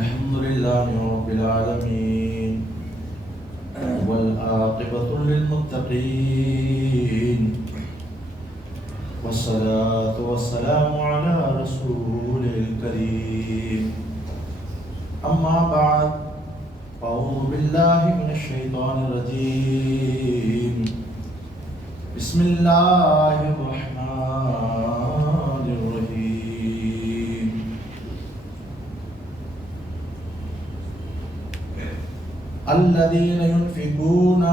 अल्हम्दुलिल्लाहि रब्बिल आलमीन वल आक़िबतु लिल मुत्तक़ीन वस्सलातु वस्सलामु अला रसूलिल करीम अम्मा बाद अऊज़ु बिल्लाहि मिनश शैतानिर रजीम बिस्मिल्लाहिर रहमानिर रहीम अल्लज़ीना युनफ़िक़ूना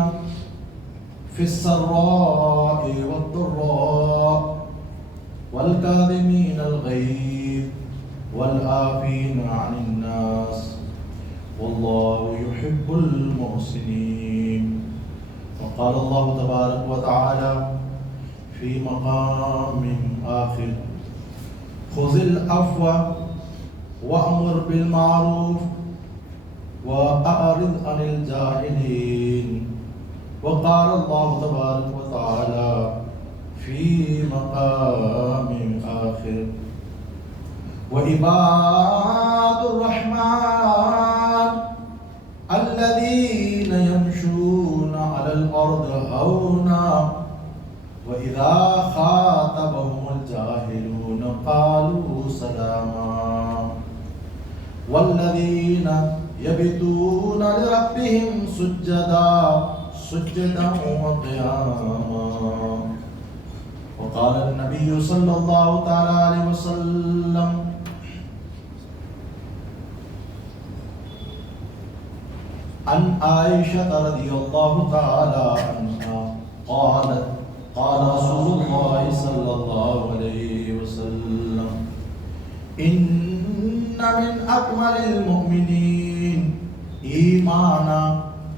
फ़िस्सर्रा'i वद्दर्रा'i वल्काज़िमीनल ग़ैज़ वल्आफ़ीना अनिन्नास वल्लाहु युहिब्बुल मुहसिनीन। वक़ाल अल्लाहु तबारक व तआला फ़ी मक़ामिन आख़िर ख़ुज़िल अफ़्व वअमुर बिल मारूफ़ वअअरिज़ अनिल जाहिलीन। वक़ाल अल्लाहु तबारक व तआला फ़ी मक़ामिन आख़िर व इबादुर रहमान अल्लज़ीना यमशूना अलल अर्दि हौना व इज़ा ख़ातबहुमुल जाहिलूना क़ालू सलामा वल्लज़ीना यबितूना लिरब्बिहिम सुज्जदन व क़ियामा। वक़ाल नबी सल्लल्लाहु तआला अलैहि वसल्लम अन आयशा रज़ियल्लाहु तआला अन्हा क़ालत क़ाल रसूलुल्लाह सल्लल्लाहु अलैहि वसल्लम इन्ना मिन अकमलिल मुमिनीन ईमाना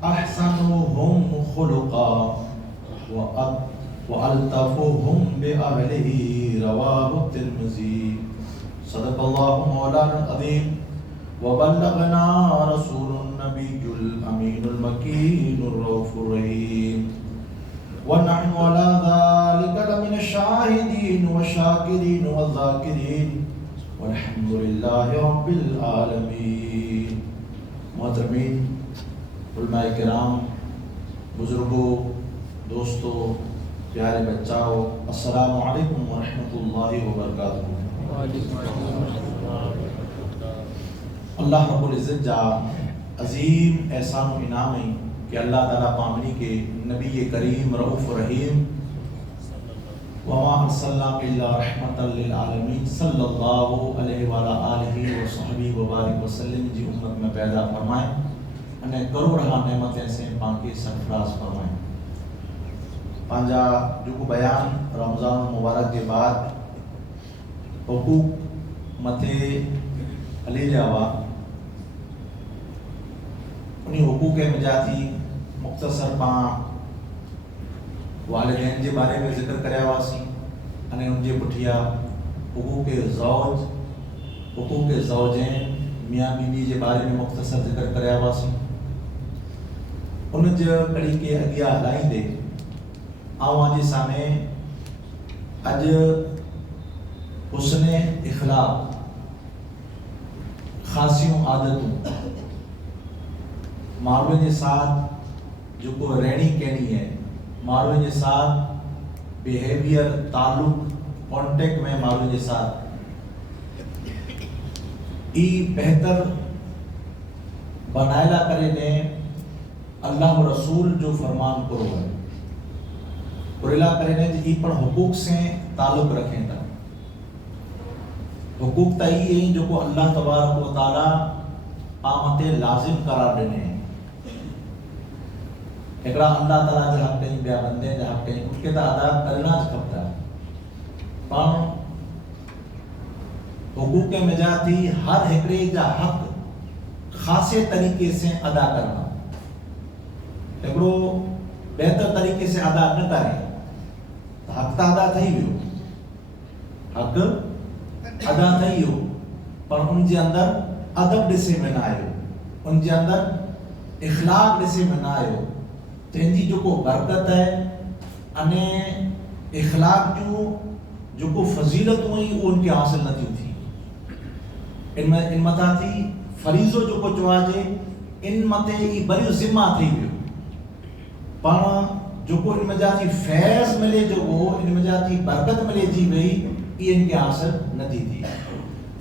अहसनुहुम खुलुक़ा व अल्तफ़ुहुम बि अहलिही रवाहु तिर्मिज़ी। सदक़ल्लाहु मौलाना अज़ीम व बल्लगना रसूलुन नबियुल अमीनुल मकीनुर रऊफ़ुर रहीम व नहनु अला ज़ालिका लमिनश शाहिदीन व शाकिरीन व ज़ाकिरीन वल्हम्दुलिल्लाहि रब्बिल आलमीन। मोहतरमीन, उलमाए किराम, बुजुर्गों, दोस्तों, प्यारे बच्चाओं, अस्सलामु अलैकुम व रहमतुल्लाहि व बरकातुहू। अल्लाह रब्बुल इज़्ज़त जा अज़ीम एहसान व इनाम है कि अल्लाह ताला पामनी के नबी करीम रऊफ़ रहीम वमा अर्सलनाका इल्ला रहमतल लिल आलमीन सल्लल्लाहु अलैहि व अला आलिहि व सहबिहि व बारिक वसल्लम जी उम्मत में पैदा फरमाए अने करोड़ नेमतें से पाके सरफराज फरमाए। पंहिंजा जेको बयान रमज़ान मुबारक के बाद हुकूक मथे हली रहा हुआ उन हुकूक मिजाती मुख्तसर पां वालिदैन के बारे में ज़िक्र कराया हुआसीं अने उनके पुठिया हुकूक ज़ौज हुकूक ज़ौजैन मियाँ बीवी के बारे में मुख्तसर ज़िक्र कराया हुआसीं। उन कड़ी के अॻियां हलाईंदे आवाज़ सामने अज हुस्ने इखलाक खासियों आदतों माण्हुनि के साथ जो रहनी कहनी है माण्हुनि के साथ बिहेवियर ताल्लुक कॉन्टेक्ट में माण्हुनि के साथ ई बेहतर बनायला करे ने अल्लाह रसूल जो फरमान करो है कुरेला करे ई पण हुकूक से ताल्लुक रखें था। हुकूक त ई है जो अल्लाह तबारक व तआला पामते लाजिम करार देने एकड़ा अल्लाह ताला जे हक कहीं बिया बंदे जे हक कहीं उनके तो अदा करना ज खपता पण हुकूक मिजाती हर हिकड़े जा हक खासे तरीके से अदा करना एकड़ो बेहतर तरीके से अदा न करे हक तो अदा थी वो हक अदा थी हो पर उनके अंदर अदब ॾिसे में न आयो उनके अंदर इखलाक ॾिसे में न आयो तंहिंजी जेको बरकत है अने इखलाक जो जो फजीलतूं हुई वो उनके हासिल न थी इन मथा थी फरीज़ो जो को चवाजे इन मते ई बड़ी जिम्मा थी वियो पण जो को इन मजाती फैज़ मिले जो को इन मजाती बरकत मिले जी वही ई इनके हासिल न थी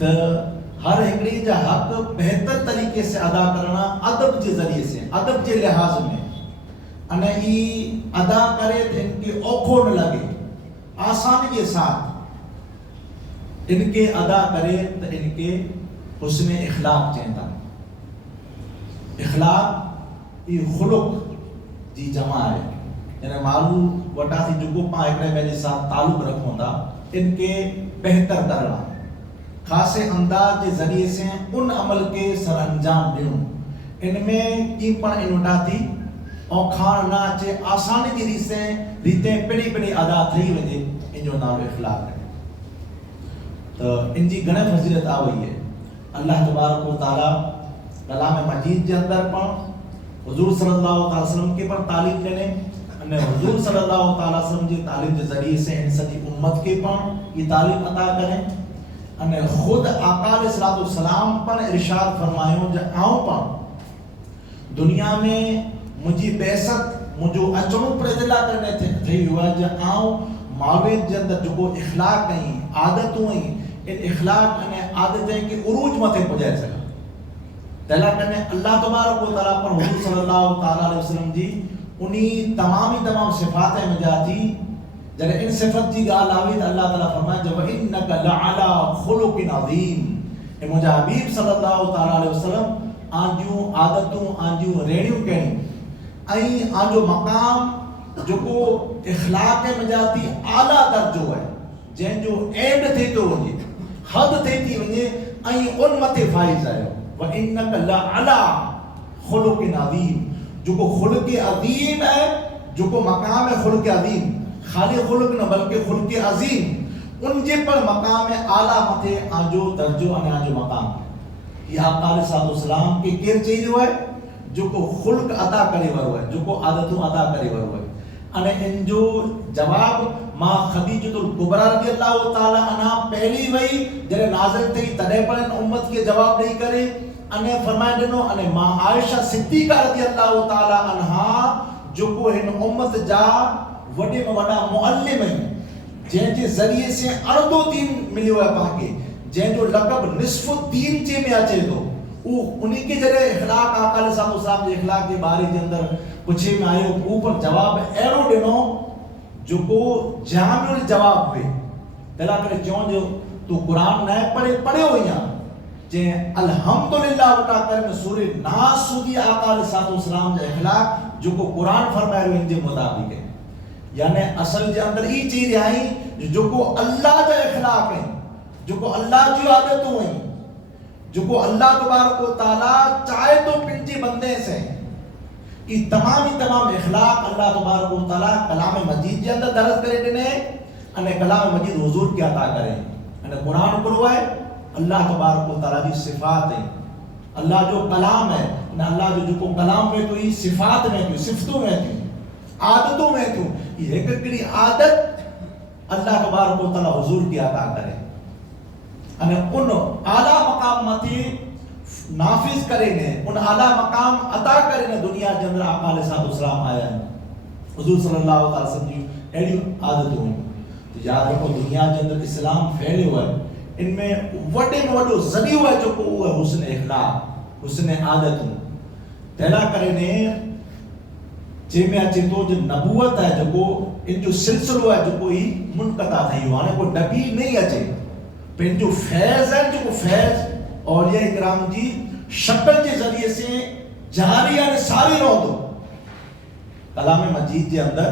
त हर हिकड़ी जा हक बेहतर तरीके से अदा करना अदब के जरिए से अदब के लिहाज में अने ई अदा करे तो इनके औखो न लगे आसानी के साथ इनके अदा करे तो इनके हुस्न इखलाक चेंदा इखलाक ये खुलुक जी जमा है यानी मालूम वटा थी जो पा एकड़े मेरे साथ ताल्लुक रखोंदा इनके बेहतर करना खासे अंदाज के जरिए से उन अमल के सर अंजाम दियो इनमें की पण इनोटा थी और खान ना चे आसानी की रीते पिड़ी पिड़ी अदा थी वजे इनजो नालो इखलाक है तो इनजी घणे फजीलत आ वई है अल्लाह तबारक व तआला कलाम मजीद के अंदर पण हुजूर सल्लल्लाहु अलैहि वसल्लम के पण तालीम देने अने हुजूर सल्लल्लाहु अलैहि वसल्लम जी तालीम के जरिए से इन सजी उम्मत के पण ये तालीम अता करें अने खुद आका अलैहिस्सलातु वस्सलाम पण इरशाद फरमायो जे आऊं पण दुनिया में मुझी बेसत मुझो अचणो प्रजला करने थे थई हुआ जे आऊं मावेद जे अंदर जो इखलाक नहीं आदतों ही इन इखलाक अने आदतें के उरूज मथे पहुंचाए सका तला कने अल्लाह तबारक व तआला पर हुजूर सल्लल्लाहु तआला अलैहि वसल्लम जी उनी तमाम सिफातें में जाती जरे इन सिफत जी गाल आवी अल्लाह ताला फरमाए जब इन्नका लअला खुलुकिन अजीम ए मुजा हबीब सल्लल्लाहु तआला अलैहि वसल्लम आजू आदतों आजू रेणियों कहनी आई आजो मकाम जो को इखलाक में जाती आला दर्जो है जैन जो एंड थे तो वने हद थे थी वने आई उन मथे फाइज आयो व इन्नका लअला खुलुकिन अजीम जो को खुलुक अजीम है जो को मकाम है खुलुक अजीम खाली खुलुक न बल्कि खुलुक अजीम उन जे पर मकाम है आला मथे आजो दर्जो अने आजो मकाम ये आका अलैहि सलाम के केर चाहिए है जो को खुल्क अता करे वरो है जो को आदतों अता करे वरो है अने इन जो जवाब मां खदीजतुल कुबरा रदियल्लाहु ताला अन्हा पहली वही जरे नाज़िल थी तदे पर उम्मत के जवाब नहीं करे अने फरमाए दिनो अने मां आयशा सिद्दीका रदियल्लाहु ताला अन्हा जो को इन उम्मत जा वडे में वडा मुअल्लिम जे जे जरिए से अर्दो दीन मिलियो है पाके जे जो लक़ब निस्फ़ु दीन जे में अचे तो वो उन्हीं के जरे इखलाक आका अलैहि सलाम जे इखलाक के बारे के अंदर पूछे में आयो ऊपर जवाब एरो देनो जो को जामिउल जवाब पे तला करे जो जो तू कुरान न पढ़े हो या जे अल्हम्दुलिल्लाह वटा कर में सूरे नास सुदी आका अलैहि सलाम जे इखलाक जो को कुरान फरमायो इन जे मुताबिक है यानी असल जे अंदर ई चीज आई जो को अल्लाह जा इखलाक है जो को अल्लाह की आदतों है जो को अल्लाह तबारक व तआला चाहे तो पिंजी बंदे से ई तमाम इखलाक अल्लाह तबारक व तआला कलाम मजीद के अंदर दर्ज करे देने अने कलाम मजीद हुजूर के अता करे अने कुरान पढ़ो है अल्लाह तबारक व तआला की सिफात है अल्लाह जो कलाम है ना अल्लाह जो को कलाम में तो ई सिफात में तो सिफतों में तो आदतों में तो ये एकड़ी आदत अल्लाह तबारक व तआला हुजूर की अता करे अने उन आला मकाम मथे नाफिज करे ने उन आला मकाम अता करे ने दुनिया के अंदर आका अलैहि सलाम आया है हुजूर सल्लल्लाहु अलैहि वसल्लम जी एडी आदतों तो याद रखो दुनिया के अंदर इस्लाम फैले हुआ है इनमें वडे में वडो जरियो है जो को है हुस्न इखलाक हुस्न आदतों तेला करे ने जे में अचे तो जो नबूवत है जो को इन जो सिलसिलो है जो कोई मुनक़ता थई हाने कोई नबी नहीं अचे पेन जो फैज है जो फैज और ये इकराम जी शक्ल के जरिए से जारी है सारी रो दो कलाम मजीद के अंदर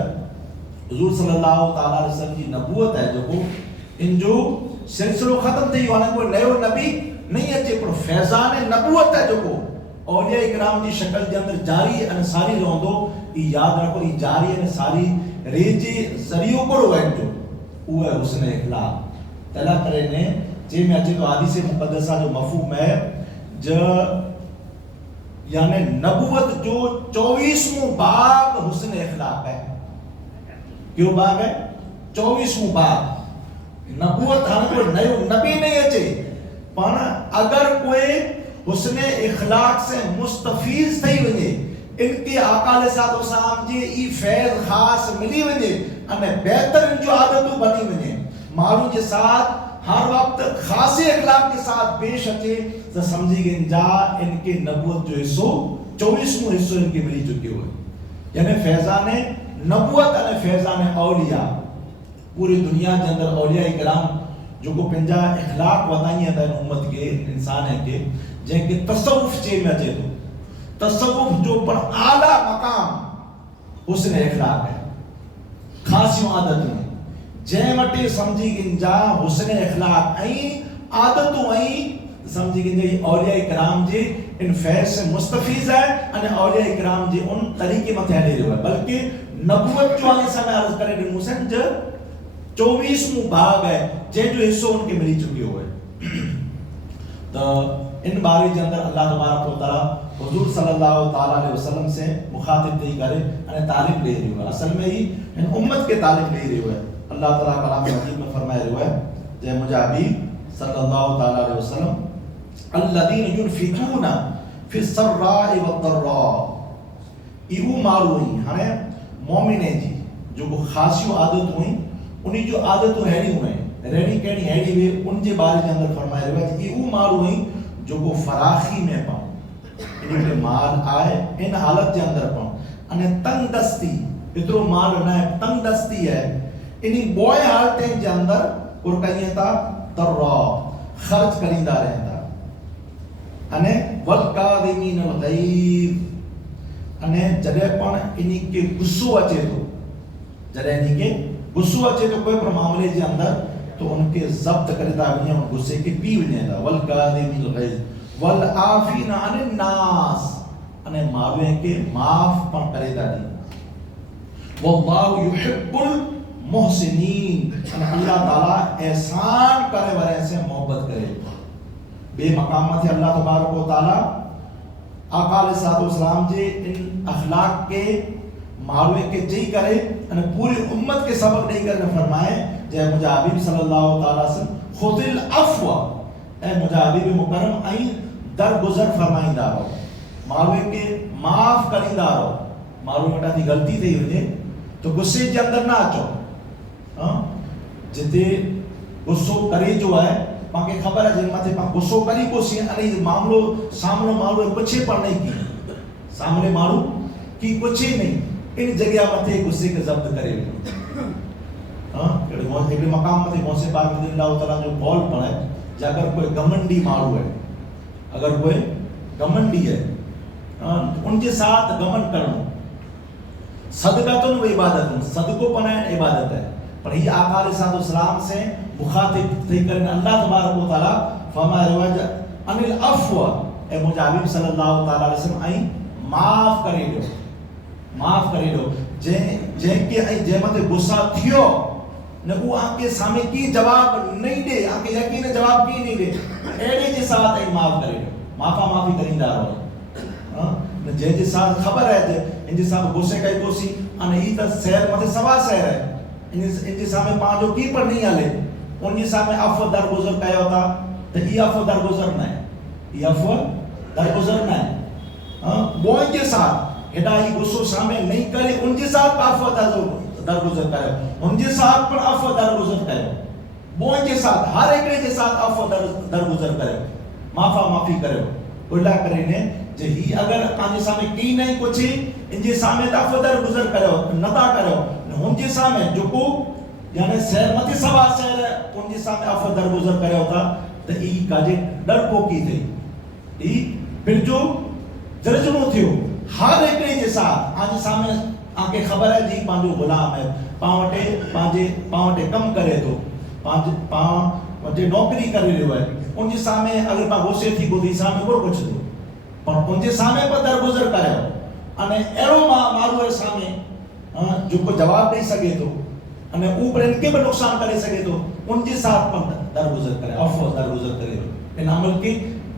हुजूर सल्लल्लाहु तआला अलैहि वसल्लम की नबूवत है जो को इन जो सिलसिलो खत्म थई वाला कोई नयो नबी नहीं अचे पर फैजान नबूवत है जो को और ये इकराम जी शक्ल के अंदर जारी है सारी रो दो ई याद रखो ई जारी है सारी रेजे जरियो को है जो वो है हुस्न इखलाक तला करे ने जे में अचे तो हदीस मुक़द्दसा जो मफहूम है ज यानी नबूवत जो 24वां बाब हुस्न इखलाक है क्यों बाब है 24वां बाब नबूवत हम कोई नयो नबी नहीं अचे पर अगर कोई हुस्ने इखलाक से मुस्तफीज थई वने, इनके आका अलैहिस्सलाम जी ई फैज़ खास मिली वने अने बेहतर जो आदतूं बनी वने, माण्हू जे साथ हर वक्त खासे अखलाक के साथ पेश अचे तो समझी गए जा इनके नबूवत जो हिस्सो 24वां हिस्सो इनके मिली चुकियो है। यानी फैज़ाने नबूवत अने फैज़ाने औलिया पूरी दुनिया के अंदर औलिया इकराम जो को पंजा इखलाक वधाई था उम्मत के इंसान के जैसे तसव्वुफ चे में अचे तो तसव्वुफ जो पर आला मकाम हुस्न इखलाक है, खासियों आदतूं जै वटे समझी गिंजा हुस्न इखलाक ऐं आदतूं ऐं समझी गिंजा औलिया इकराम जे इन फैज़ से मुस्तफीज है अने औलिया इकराम जे उन तरीके मथे हले रहियो है, बल्कि नबूवत जो हाणे समय अर्ज करे ॾिनो सन जो 24वां भाग है जंहिंजो हिस्सो उनके मिली चुकियो है। तो इन बारे के अंदर अल्लाह तबारक व तआला हुजूर सल्लल्लाहु ताला अलैहि वसल्लम से मुखातिब थी करे अने तालीम ले रहियो है, असल में ही इन उम्मत के तालीम ले रहियो है। अल्लाह ताला कलाम मजीद में फरमाए रहियो है जय मुंहिंजा हबीब सल्लल्लाहु ताला अलैहि वसल्लम अल्लज़ीना युनफिकूना फिस्सर्राइ वद्दर्रा, इहो माण्हू हुई हाणे मोमिने जी जो को ख़ासियूं आदत हुई उन्हीं जो आदतूं अहिड़ियूं आहिनि रहणी कहिड़ी अहिड़ी हुई उन जे बारे जे अंदर फरमाए रहियो आहे इहो माण्हू हुई जो को फराखी में पाऊं इन माल आए इन हालत जे अंदर पाऊं अने तंग दस्ती एतिरो माल न आहे, तंग दस्ती है इन बोए हालतें जे अंदर और कहिए था तर्रा खर्च करींदा रहंदा अने वल काज़िमीन अल गैज़ अने जॾहिं पण इन्ही के गुस्सो अचे तो जॾहिं इन्ही के गुस्सो अचे तो कोई पण मामले जे अंदर तो उनके जब्त करे था वञे उन गुस्से के पी वञे था वल काज़िमीन अल गैज़ वल आफ़ीन अनिन नास अने माण्हुनि के माफ़ पण करे था ॾी वल्लाहु युहिब्बुल मोहसिनीन अने अल्लाह ताला एहसान करे वाले से मोहब्बत करे। बे मकाम थे अल्लाह तबारक व तआला आका अलैहिस्सलाम जे इन अखलाक के मालूम के जी करे अने पूरी उम्मत के सबक नहीं करे फरमाए जय मुझा हबीब सल्लल्लाहु ताला वसल्लम खुदिल अफ़्व ए मुझा हबीब मुकरम आई दर गुजर फरमाइंदा रहो, मालूम के माफ करींदा रहो, मालूम वटा थी गलती थी वने तो गुस्से जे अंदर ना अचो। हां जिते गुस्सो करे जो है पाके खबर है जिन मथे पा गुस्सो करी कोसी अने मामलो सामने मामलो पूछे पर नहीं की सामने मारू की कुछ ही नहीं इन जगह मथे गुस्से के जब्त करे। हां केड़े मौत एक मकाम मथे मौसे पाक में अल्लाह ताला जो कॉल पड़े अगर कोई घमंडी मारू है, अगर कोई घमंडी है उनके साथ गमन करना सदका तो न इबादत है, सदको पना इबादत है, पर ये आका अलैहिस्सलाम से मुखातिब थी कर अल्लाह तबारक व तआला फरमाए रवाज अनिल अफ़्व ए मुझा हबीब सल्लल्लाहु ताला अलैहि वसल्लम आई माफ करे दो, माफ करे दो जे जे के आई जे मते गुस्सा थियो न वो आके सामने की जवाब नहीं दे, आके यकीन जवाब की नहीं दे एड़े जे साथ आई माफ करे दो, माफा माफी करींदा रहो। हां न जे साथ खबर है जे इन जे साथ गुस्से कई कोसी अने ई त शहर मथे सवा शहर है इन जे सामने पांजो की पर नहीं आले उन जे सामने अफ़ दरगुजर कयो था तो ई अफ़ दरगुजर न है, ई अफ़ दरगुजर न है। हां वो के साथ हेडा ई गुस्सो सामने नहीं करे उन जे साथ अफ़ दरगुजर कयो, उन जे साथ पर अफ़ दरगुजर कयो, वो के साथ हर एक के साथ अफ़ दरगुजर कयो, माफा माफी कयो उल्ला करे ने जे ही अगर ताजे सामने की नहीं कुछ इन जे सामने अफ़ दरगुजर कयो नता कयो उन जे सामने जो को यानी शहर मथे सवा शहर उन जे सामने अफ़ दरगुजर कयो था तो ई काजे डर पोकी थी ई फिर जो जरजनो थियो हर एक जे साथ आज सामने आके खबर है जी पांजो गुलाम है पावटे पावटे कम करे तो पावटे नौकरी करे रहियो है उन जे सामने अगर पा गोसे थी गोदी सामने को कुछ दो पर उन जे सामने पर दरगुजर कयो अने एरो मारू सामने जो को जवाब दे सके तो अने ऊपर इनके भी नुकसान करे सके तो उन जे साथ पर दरगुजर करे अफ़ दरगुजर करे इन अमल के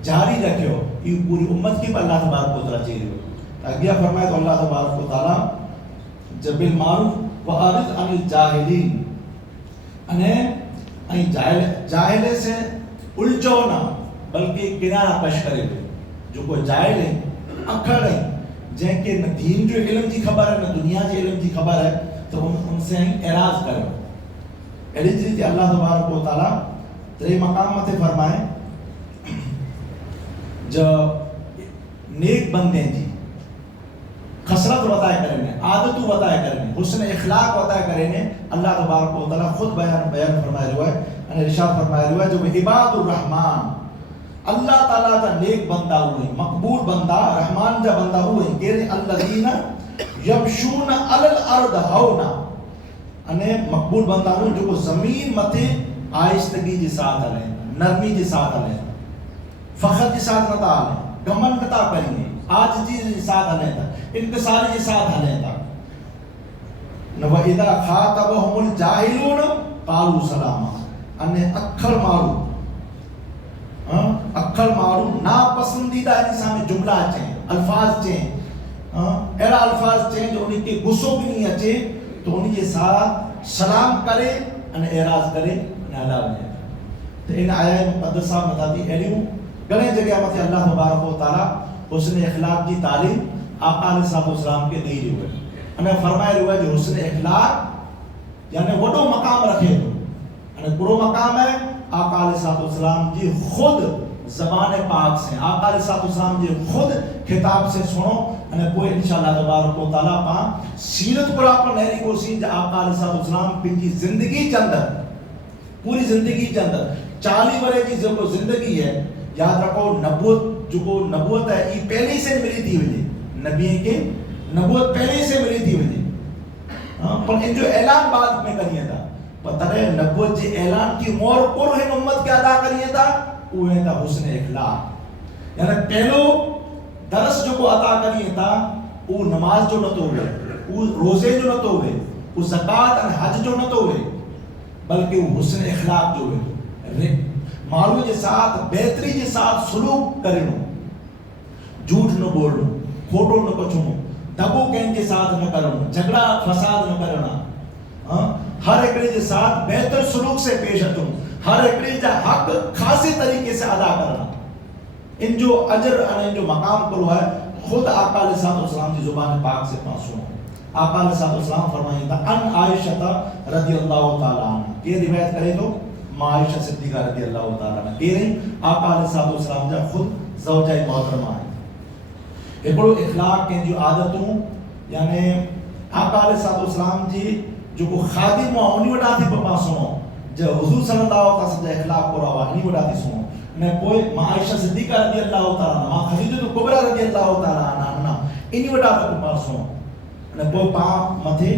जारी रखियो ये पूरी उम्मत की अल्लाह तबारक व तआला चाहिए। आगे फरमाए तो अल्लाह तबारक व तआला जबिल मारूफ व अरिद अनिल जाहिलीन अने आई जाहिल से उलझो ना बल्कि किनारा कश करे जो को जाहिल है अखड़ है जंहिंखे न दीन जो इल्म जी ख़बर है न दुनिया जे इल्म जी ख़बर है तो उनसे एराज़ करो। अहिड़ी रीति अल्लाह तबारक व तआला टे मक़ाम मथे फरमाए जो नेक बंदे जी खसरत बताए करेंगे, आदतू बताए करेंगे, हुस्न इखलाक बताए करेंगे। अल्लाह तबारक व तआला खुद बयान फरमाए हुआ है और इरशाद फरमाए हुआ है जो इबादुर रहमान अल्लाह ताला जा नेक बंदा हुए, मकबूल बंदा, रहमान जा बंदा हुए केरे अल्लज़ीना यमशून अलल अर्द हौना अने मकबूल बंदा हुए जो जमीन मथे आहिस्तगी जे साथ हले, नरमी जे साथ हले, फखर जे साथ नता हले, घमंड नता करेंगे, आजिज़ी जे साथ हले था, इंकिसारी जे साथ हले था। न व इदा खातबहुमुल जाहिलून कालू सलामा अने अखर मारू नापसंदीदा इंसान में जुमला अचे, अल्फाज चे, अड़ा अल्फाज चे जो उनके गुस्सो भी नहीं अचे तो उनके साथ सलाम करे अने एराज करे अने हला वने। तो इन आया मुक़द्दसा में दादी एलियूं घणे जगह मथे अल्लाह तबारक व तआला हुस्न इखलाक की तालीम आका अलैहिस्सलाम के दी हुई अने फरमाए हुआ जो हुस्न इखलाक यानी वडो मकाम रखे तो अने पूरो मकाम है आका अलैहिस्सलाम जी खुद ज़बान पाक से, आका अलैहिस्सलाम जी खुद खिताब से सुनो अने पोइ इंशाअल्लाह तबारक व तआला पा सीरत पर अपन नहरी कोशिश आका अलैहिस्सलाम पिंजी जिंदगी के अंदर, पूरी जिंदगी के अंदर 40 वरे की जो जिंदगी है, याद रखो नबूवत जो नबूवत है ये पहले से मिली थी वजे, नबी के नबूवत पहले से मिली थी वजे, पर इन जो ऐलान बाद में करिए था पता नबूवत जे ऐलान की मोर पुर है उम्मत के अदा करिए था उहे था हुस्न इखलाक। यानी पहलो दरस जो को अदा करिए था वो नमाज जो न तो हुए, वो रोजे जो न तो हुए, वो ज़कात और हज जो न तो हुए, बल्कि वो हुस्न इखलाक जो हुए मालूम के साथ बेहतरी के साथ सलूक करें, झूठ न बोलूं, खोटो न कछूं, दबो कहीं के साथ न करूं, झगड़ा फसाद न करना, हर एक के साथ बेहतर सलूक से पेश अचूं, हर एक जा हक खासी तरीके से अदा करना। इन जो अजर और इन जो मकाम करो है खुद आका अलैहिस्सलाम की जुबान पाक से सुनो। आका अलैहिस्सलाम फरमाइए था अन आयशा रज़ियल्लाहु ताला अन्हा, ये रिवायत करे तो आयशा सिद्दीक़ा रज़ियल्लाहु ताला अन्हा के आका अलैहिस्सलाम जा खुद ज़ौजाए मोहतरमा है। एकड़ो इखलाक के जो आदतों यानी आका अलैहिस्सलाम जी जो को खादिम उनी वडा थी पपा सुनो जो हुजूर सल्लल्लाहु अलैहि वसल्लम जा इखलाक पूरा हुआ इनी वडा थी सुनो ने पोइ आयशा सिद्दीक़ा रज़ियल्लाहु ताला अन्हा, खदीजतुल कुबरा रज़ियल्लाहु ताला अन्हा इनी वडा तक पपा सुनो ने पोइ पा मथे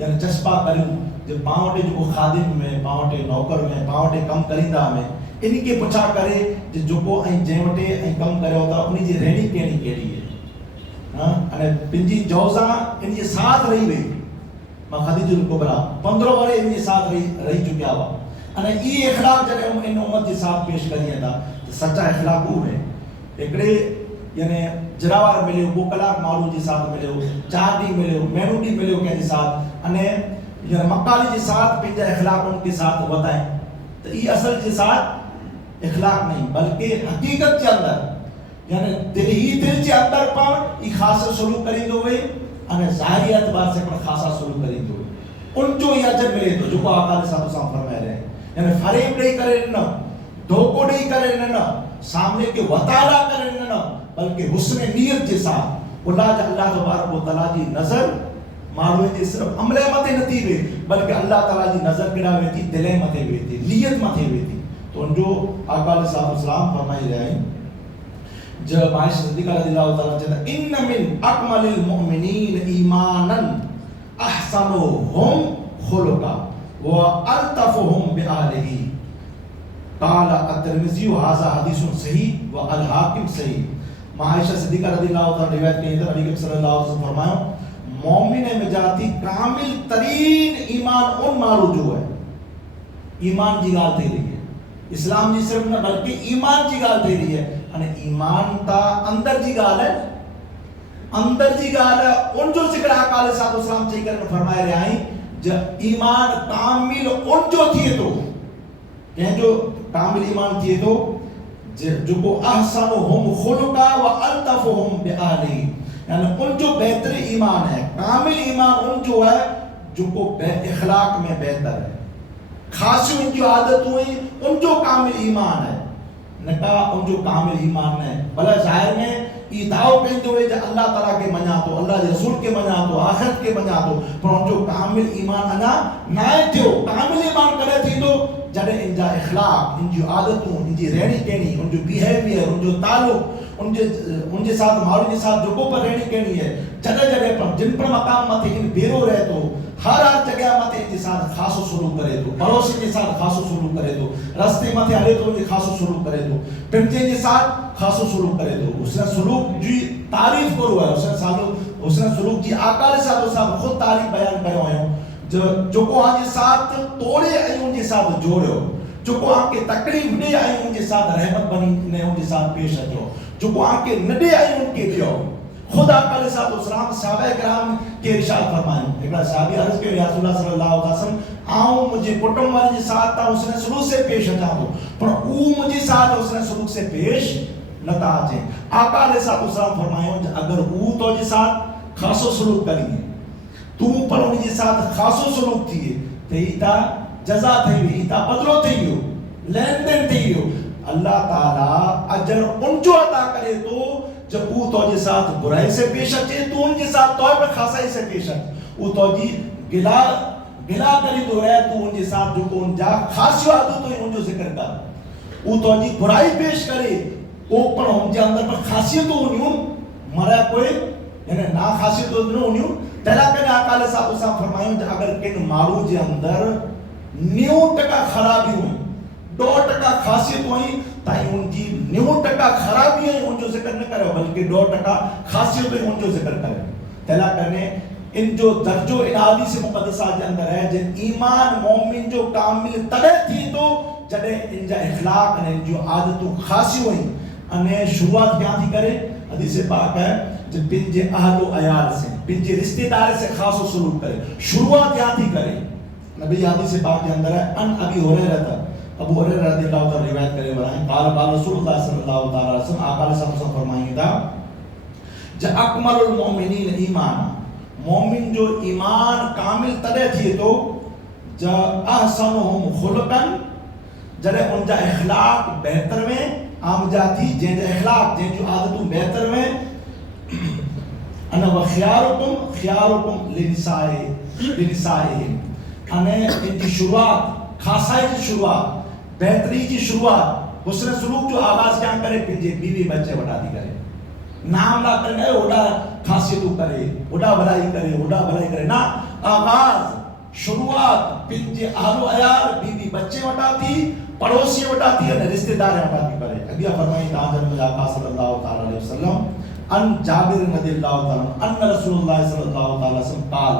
यानी चस्पा करियो जो पावटे जो खादिम में, पावटे नौकर में, पावटे कम करिंदा में इनके पुछा करे जो को जेवटे कम करे होता उनी जी रेणी केणी केड़ी है अने पिंजी जौजा इन जे साथ रही वे मां खदीजतुल कुबरा 15 वरे इन जे साथ रही चुकिया हुआ अने ई इखलाक जने इन उम्मत के साथ पेश करिए था तो सच्चा इखलाक वो है एकड़े यानी जरावार मिले वो कलाक मालू के साथ मिले 4 डी मिले मेनू डी मिले के साथ अने यानी मक्काली के साथ पिंजा इखलाक उनके साथ बताएं तो ई असल के साथ इखलाक नहीं बल्कि हकीकत के अंदर यानी दिल के अंदर पर ई खास सलूक करिंदो वे अने ज़ाहिरी एतबार से पर खासा सलूक करिंदो वे उन जो ये अजर मिले तो जो आका अलैहिस्सलाम फरमाए रहे यानी फरेब नहीं करे न, धोखो नहीं करे न, सामने के वताला करे न, बल्कि हुस्न नियत के साथ अल्लाह तबारक व तआला जी नजर माण्हू जे सिर्फ अमले मथे नथी वे बल्कि अल्लाह ताला जी नजर केड़ा वेती दिल मथे वेती नियत मथे वेती तो उन जो आका अलैहिस्सलाम फरमाई रहे जब आयशा सिद्दीक़ा रज़ियल्लाहु ताला कहता इन मिन अकमलिल मुमिनीन ईमानन अहसनुहुम खुलुका व अल्तफुहुम बिआलिही काला अत-तिरमिज़ी हाज़ा हदीसुन सही व अल हाकिम सही। आयशा सिद्दीक़ा रज़ियल्लाहु ताला रिवायत के अंदर नबी सल्लल्लाहु अलैहि वसल्लम फरमाया मोमिन में जाती कामिल तरीन ईमान उन मारू जो है ईमान जी गाल थी रही है इस्लाम जी सिर्फ न बल्कि ईमान जी गाल थी रही है अने ईमान ता अंदर जी गाल है उन जो जिक्र आका अलैहिस्सलाम चई कर फरमाए रहे आई जब ईमान कामिल उन जो थिए तो के जो कामिल ईमान थिए तो जो अहसनुहुम खुलुका व अल्तफुहुम बिआली, यानी उन जो बेहतर ईमान है, कामिल ईमान उन जो है जो को इखलाक में बेहतर है, खासी उन जो आदत हुई उन जो कामिल ईमान है, नका उन जो कामिल ईमान है। भला जाहिर में ईदाओ पे जो है अल्लाह ताला के मना तो अल्लाह के रसूल के मना तो आखिरत के मना तो, पर जो कामिल ईमान अना नाए थियो, कामिल ईमान करे थी तो जडे इन जा इखलाक, इन जो आदतों, इन जी रहनी कहनी, उन जो बिहेवियर, उन जो ताल्लुक, उनके साथ मारू के साथ जो को पर रहनी कहनी है, जगह जगह पर जिन पर मकाम मत इन बेरो रहे तो हर जगह मत इनके साथ खासो सुलूक करे तो, पड़ोसी के साथ खासो सुलूक करे तो, रास्ते मत हले तो उनके खासो सुलूक करे तो, पिंजे के साथ खासो सुलूक करे तो, उसने सुलूक जी तारीफ करो है, उसने सुलूक जी आका ने साथ खुद तारीफ बयान करो है, जो को आगे साथ तोड़े आई उनके साथ जोड़ो, जो को आके तकलीफ दे आई उनके साथ रहमत बनी ने उनके साथ पेश अचो, जो को आके नडे आई उनके दियो। खुदा के साथ उसराम साहबे किराम के इरशाद फरमाए, एक साहबी अर्ज के या रसूलुल्लाह सल्लल्लाहु अलैहि वसल्लम आओ मुझे कुटुंब वाले के साथ था उसने सुलूक से पेश अचा दो, पर ऊ मुझे साथ उसने सुलूक से पेश नता आचे। आका ने साथ उसराम फरमायो अगर ऊ तो जे साथ खासो सुलूक करिए तू पर उनके साथ खासो सुलूक थी ते इता जजा थई इता बदलो थई हो, लेन देन थई हो, अल्लाह ताला अजर उन जो अता करे तो जब वो तो जे साथ बुराई से पेश अचे तो उनके साथ तौर पर खासाई से पेश अचे, वो तो जी गिला करी तो है तो उनके साथ जो को उन जा खासी आदत तो उन जो जिक्र कर, वो तो जी बुराई पेश करे वो पर हम जे अंदर पर खासियत तो उन्यूं मरा कोई यानी ना खासियत तो उन्यूं तेला के आकाले साथ उसा फरमायो अगर किन मारू जे अंदर 90% खराबी हुई 2% खासियत हुई ताई उनकी 90% खराबी है उन जो जिक्र न करे बल्कि 2% खासियत है उन जो जिक्र करे। तेला करने इन जो दर्जो इन हादीस मुकद्दसा के अंदर है जे ईमान मोमिन जो कामिल तबे थी तो जडे इन जा इखलाक ने जो आदतों खासी हुई अने शुरुआत क्या थी करे, हदीस पाक है जब पिंजे अहलो अयाल से पिंजे रिश्तेदार से खासो सुलूक करे, शुरुआत क्या थी करे। नबी हदीस पाक के अंदर है अन अबी हुरैरा था, अबू हुरैरा रज़ियल्लाहु ताला रिवायत करे वरा है काल काल रसूलुल्लाह सल्लल्लाहु ताला अलैहि वसल्लम आका ने सब फरमाया था ज अकमलुल मोमिनीन ईमान, मोमिन जो ईमान कामिल तदे थी तो ज अहसनुहुम खुलकन जरे उनजा इखलाक बेहतर में आम जाती जे इखलाक जे जो आदतों बेहतर में अन व खियारुकुम लिनिसाए अने इनकी शुरुआत खासाई की शुरुआत बेहतरी की शुरुआत हुस्न सुलूक जो आगाज क्या करे पिंजे बीवी बच्चे बता दी करे, नाम ना करने ओडा खासियत करे ओडा भलाई करे ना, आगाज शुरुआत पिंजे आलो अयार बीवी बच्चे वटाती पड़ोसी वटाती है रिश्तेदार वटाती करे। अगिया फरमाई ताजन मुजाका सल्लल्लाहु ताला अलैहि वसल्लम अन जाबिर रदियल्लाहु ताला अन रसूलुल्लाह सल्लल्लाहु ताला वसल्लम काल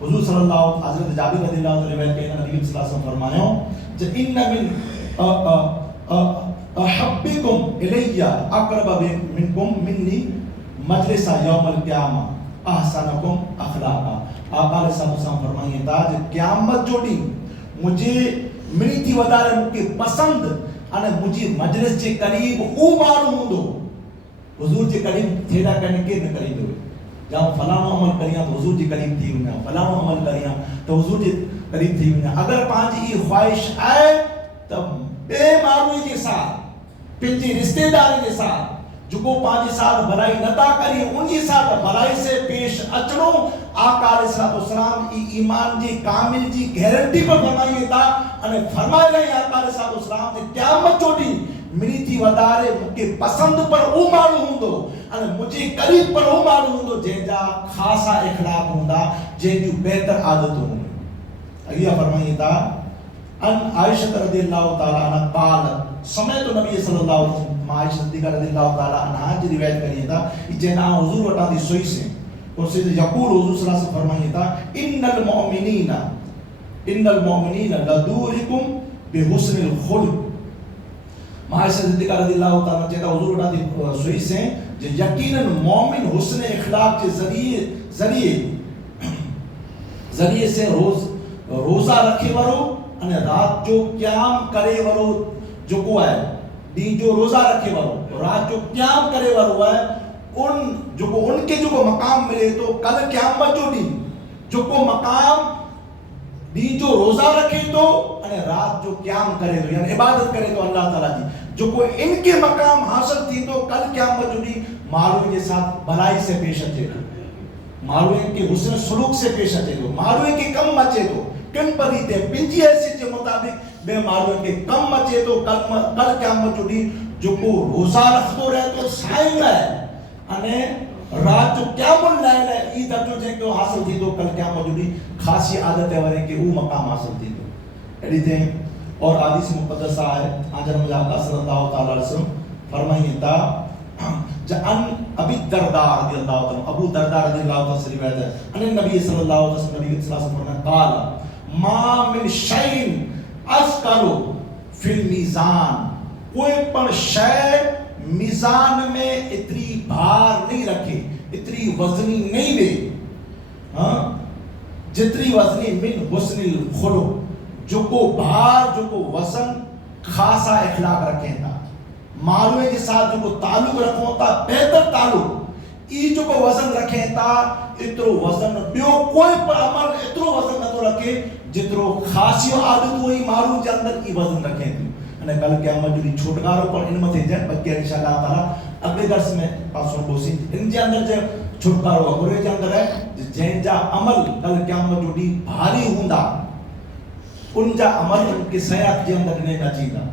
हुजूर सल्लल्लाहु हजरत जाबिर रदियल्लाहु ताला रिवायत के नबी सल्लल्लाहु अलैहि वसल्लम फरमायो जे इन्न मिन अहब्बिकुम इलैया अक़रब मिनकुम मिन्नी मजलिसा यौमल क़ियामा अहसनुकुम अखलाका। आका ने सब फरमाइए था जे क़यामत जो डी मुझे मिली थी वदारे मुके पसंद अने मुझे मजलिस जे करीब ऊ माण्हू हूंदो हुजूर जे करीब थेड़ा करने के न करीब हो जब फलाणो अमल करिया तो हुजूर जे करीब थी वञा, फलाणो अमल करिया तो हुजूर जे करीब थी वञा। अगर पांजी ई ख्वाहिश आए तो बे माण्हू जे साथ पिंजी रिश्तेदार जे साथ जो पांजी साथ भलाई नता करी उनकी साथ भलाई से पेश अचणो आका अलैहिस्सलाम ईमान जी कामिल जी गारंटी पर फरमाई था अने फरमाए रहे आका अलैहिस्सलाम जे क़यामत जोडी मिली थी वदारे मुके पसंद पर ओ माण्हू हुंदो अने मुझे करीब पर ओ माण्हू हुंदो जंहिंजा खासा इखलाक हुंदा जंहिंजूं बेहतर आदतूं हूंदियूं। अगिया फरमाई था अन आयशा रज़ियल्लाहु ताला अन्हा काल समय तो नबी सल्लल्लाहु अलैहि वसल्लम आयशा सिद्दीक़ा रज़ियल्लाहु ताला अन्हा जी रिवायत करी था जेना हुजूर वटा दी सोई से और से यकूल हुजूर सल्लल्लाहु अलैहि वसल्लम फरमाई था इन्नल मुमिनीना लदूरिकुम बिहुस्निल खुल्क। आयशा सिद्दीक़ा रज़ियल्लाहु ताला जेदा हुजूर वटा दी सोई से जे यकीनन मोमिन हुस्न इखलाक के जरिए से रोजा रखे वरो अने रात जो क़याम करे वरो जो को है दी जो रोजा रखे वारो रात जो क़याम करे वारो है उन जो उनके जो मकाम मिले तो कल क़यामत जो दी जो मकाम दी जो रोजा रखे तो अने रात जो क़याम करे तो यानी इबादत करे तो अल्लाह ताला जी जो इनके मकाम हासिल थी तो कल क़यामत जो दी माण्हुनि के साथ भलाई से पेश अचे तो माण्हुनि के हुस्न सलूक से पेश अचे तो माण्हुनि के कम अचे तो किन परीते पिंजी हैसियत के मुताबिक बे माण्हुनि के कम अचे तो कल क़यामत जो दी जो रोजा रखतो रहे तो साईं है अने रात जो क़यामुल लैल ई दर्जो जेको हासिल थी तो कल क़यामत जो दी खासी आदत है वरे के वो मकाम हासिल थी तो एडी थे और हदीस मुक़द्दस है आजर मुजाका सल्लल्लाहु तआला अलैहि वसल्लम फरमाइए ता जअन अबी दरदा रदियल्लाहु तआला अबू दरदा रदियल्लाहु तआला से रिवायत है अन नबी सल्लल्लाहु अलैहि वसल्लम नबी सल्लल्लाहु अलैहि वसल्लम काल मा मिन शैइन अस्कलु फिल मीज़ान कोई पण शय मीज़ान में इतनी भार नहीं रखे इतनी वजनी नहीं वे हां जितनी वजनी मिन हुस्निल खुलुक जो को भार जो को वजन खासा इखलाक रखें था मालूम के साथ जो ताल्लुक रखो था बेहतर ताल्लुक ई जो को वजन रखें था इतरो वजन बियो कोई पर अमल इतरो वजन न तो रखे जितरो खासी आदत हुई मालूम के अंदर की वजन रखें थी अने कल क़यामत जो छुटकारो पर इन मथे जन बच्चे इंशाअल्लाह ताला अगले दर्स में पासों बोसी इन जे अंदर जे छुटकारो अगले जे अंदर है जैन जा अमल कल क़यामत जो दी भारी हुंदा उन जा अमल उनके सयात के अंदर ने नचीदा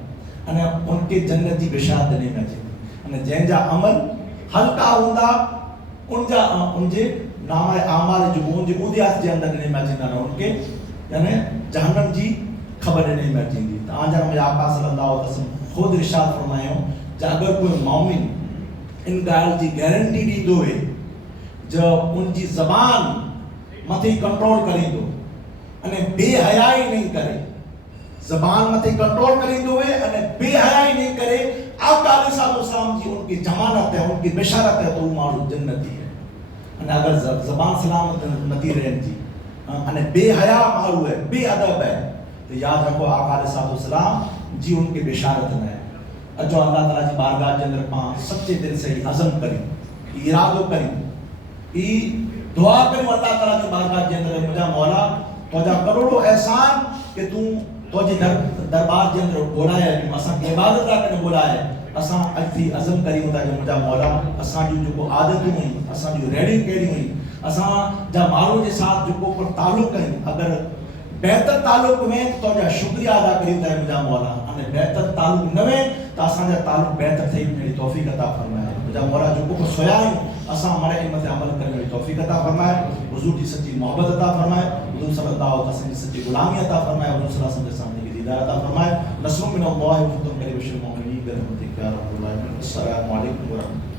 अने उनके जन्नत की बिशारत ने नचीदा अने जैन जा अमल हल्का हुंदा उनजे नाम आमाल जो उनजे उदियात के अंदर ने नचीदा उनके यानी जहन्नम जी खबर नहीं नचीदी तो आजा में आका सल्लल्लाहु अलैहि वसल्लम खुद इरशाद फरमायो कि अगर कोई मोमिन इन गाल की गारंटी दी दो है जो उनकी ज़बान मथे कंट्रोल करी दो अने बेहयाई नहीं करे ज़बान मथे कंट्रोल करी दो है अने बेहयाई नहीं करे आका अलैहिस्सलाम जी उनकी जमानत है उनकी बिशारत है तो वो मालूम जन्नती है अने अगर ज़बान सलामत नती रहन जी अने बेहया मालूम है बेअदब है तो याद रखो आका अलैहिस्सलाम जी उनकी बिशारत न है अजो अल्लाह ताला जी बारगाह के अंदर पा सच्चे दिल से अज़म करी इरादो करी ई दुआ करो अल्लाह ताला की बारगाह के अंदर मुझा मौला तोजा करोड़ों एहसान कि तू तोजे दरबार के अंदर बोलाया असा इबादत करने बोलाया असा अथी अज़म करी मुझा जो मुझा मौला असा जो आदत हुई असा जो रेडी केड़ी हुई असा जा मारो के साथ जो पर ताल्लुक कई अगर बेहतर ताल्लुक में तो जा शुक्रिया अदा करी ता मुझा मौला अने बेहतर ताल्लुक न में ता असा जा ताल्लुक बेहतर थई मेरी तौफीक अता फरमाए मुझा मौला जो को सोया असा हमारे इल्म पे अमल करने की तौफीक अता फरमाए हुजूर की सच्ची मोहब्बत अता फरमाए हुजूर सल्लल्लाहु अलैहि वसल्लम की सच्ची गुलामी अता फरमाए हुजूर सल्लल्लाहु अलैहि वसल्लम के सामने की दीदार अता फरमाए नस्रुम मिनल्लाहि व फतहुम करीम बिशर मोमिनीन बिरहमतिका या रब्बल आलमीन। अस्सलामु अलैकुम व रहमतुल्लाह।